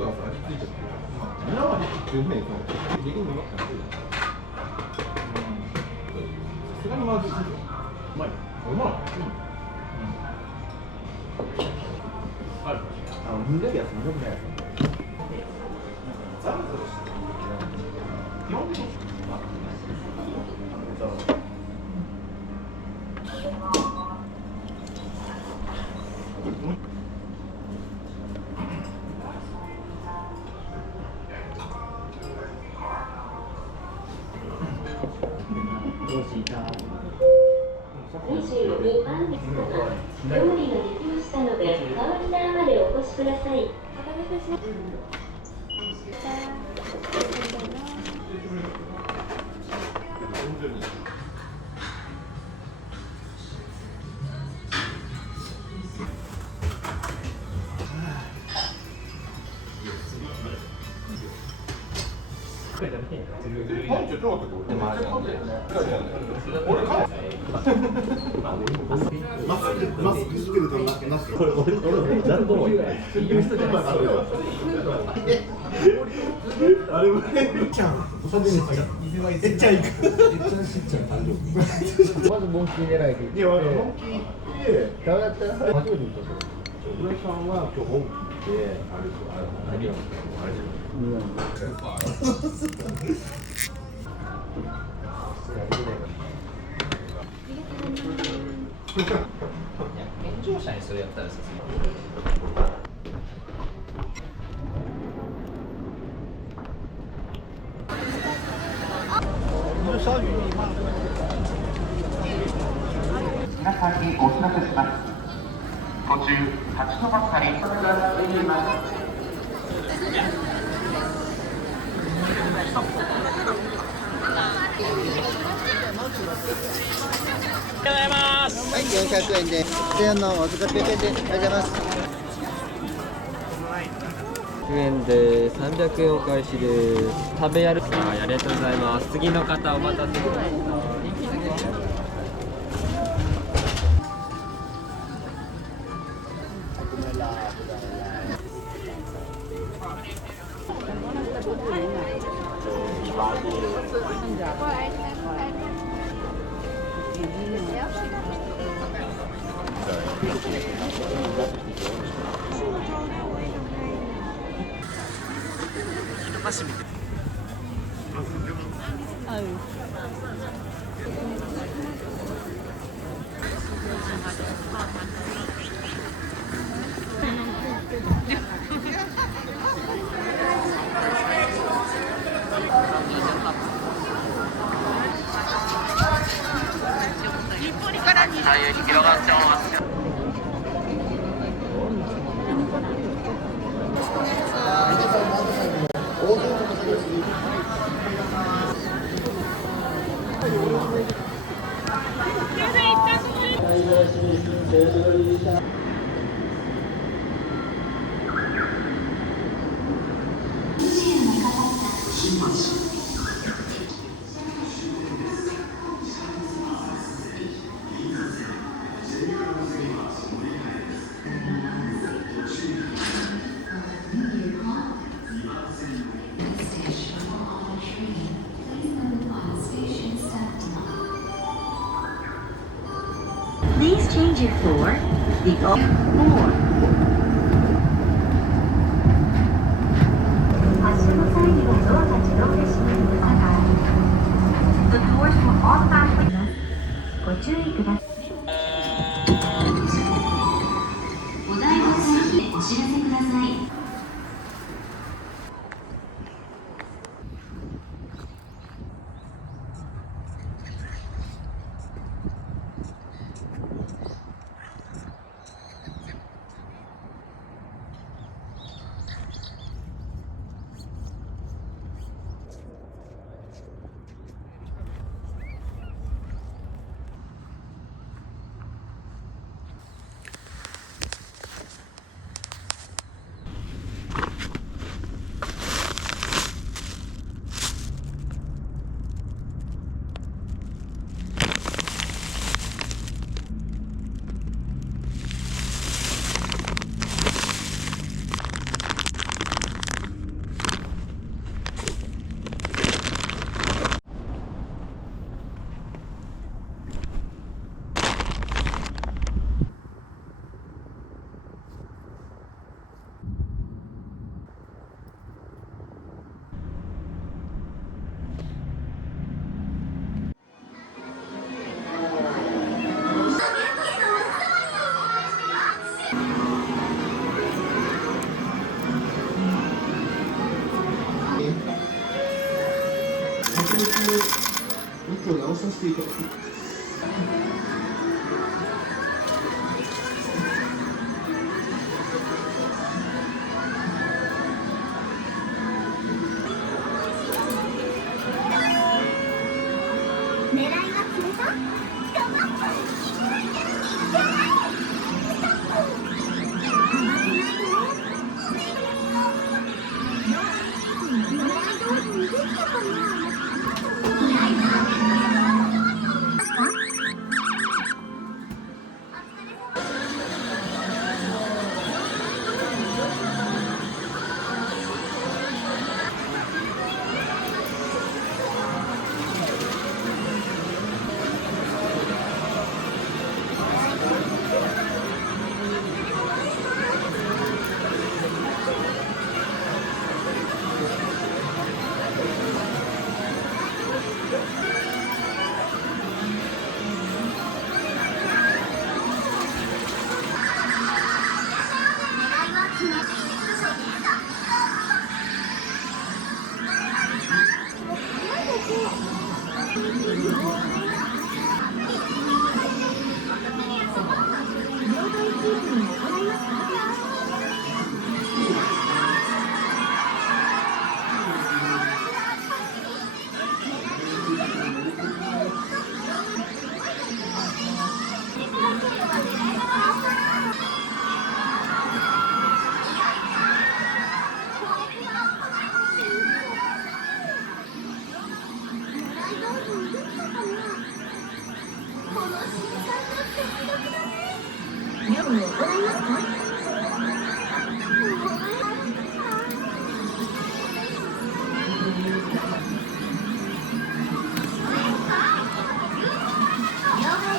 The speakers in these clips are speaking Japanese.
と味付いちゃってニラはね十分にその下品にうまくなってるさすがにまずい。うまい。うまい。はい。みんなでやつもよくない。ザルザルしてる。基本的に。22番ですが、料理ができましたので、カウンターまでお越しください。パンチ超あったけど俺めっちゃ噛んでる。俺噛んでる。マスクつけるとなってこれ俺何度も言う人じゃないあれもねちゃんえっちゃん行くまずモンキー狙いでいやモンキーでダメだったら初めて見た浦井さんは今日モンキーであれ何を健常者にそれやったらさ皆さんにお知らせします。途中、立ち止まったり、はい、400円で、1000のお預かりペペで、ありがとうございます。100円で300円お返しです。食べ歩き、はい、ありがとうございます。次の方お待たせください。左右に広がってます。Please change it for the more. 発車の際にはドアが自動で閉まりください。The doors will automatically. ご注意ください。お台場行きお知らせください。一個直させていただきます。狙いは決めた？頑張っ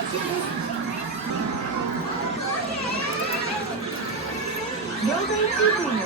て両替中です。